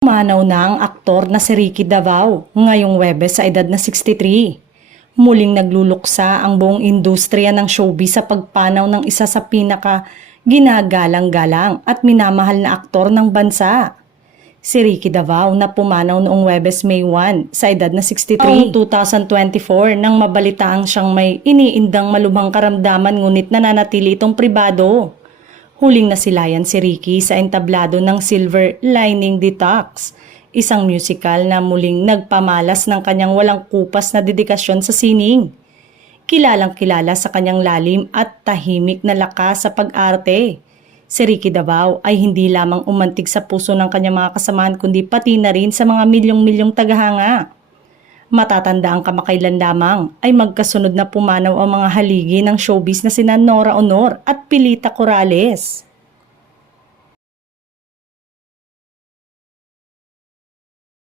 Pumanaw na ang aktor na si Ricky Davao ngayong Huwebes sa edad na 63. Muling nagluluksa ang buong industriya ng showbiz sa pagpanaw ng isa sa pinaka ginagalang-galang at minamahal na aktor ng bansa. Si Ricky Davao na pumanaw noong Huwebes May 1 sa edad na 63. Noong 2024 nang mabalitaang siyang may iniindang malubhang karamdaman ngunit nananatili itong pribado. Huling nasilayan si Ricky sa entablado ng Silver Lining Detox, isang musical na muling nagpamalas ng kanyang walang kupas na dedikasyon sa sining. Kilalang kilala sa kanyang lalim at tahimik na lakas sa pag-arte. Si Ricky Davao ay hindi lamang umantig sa puso ng kanyang mga kasamahan kundi pati na rin sa mga milyong-milyong tagahanga. Matatanda ang kamakailan lamang ay magkasunod na pumanaw ang mga haligi ng showbiz na sina Nora Honor at Pilita Corrales.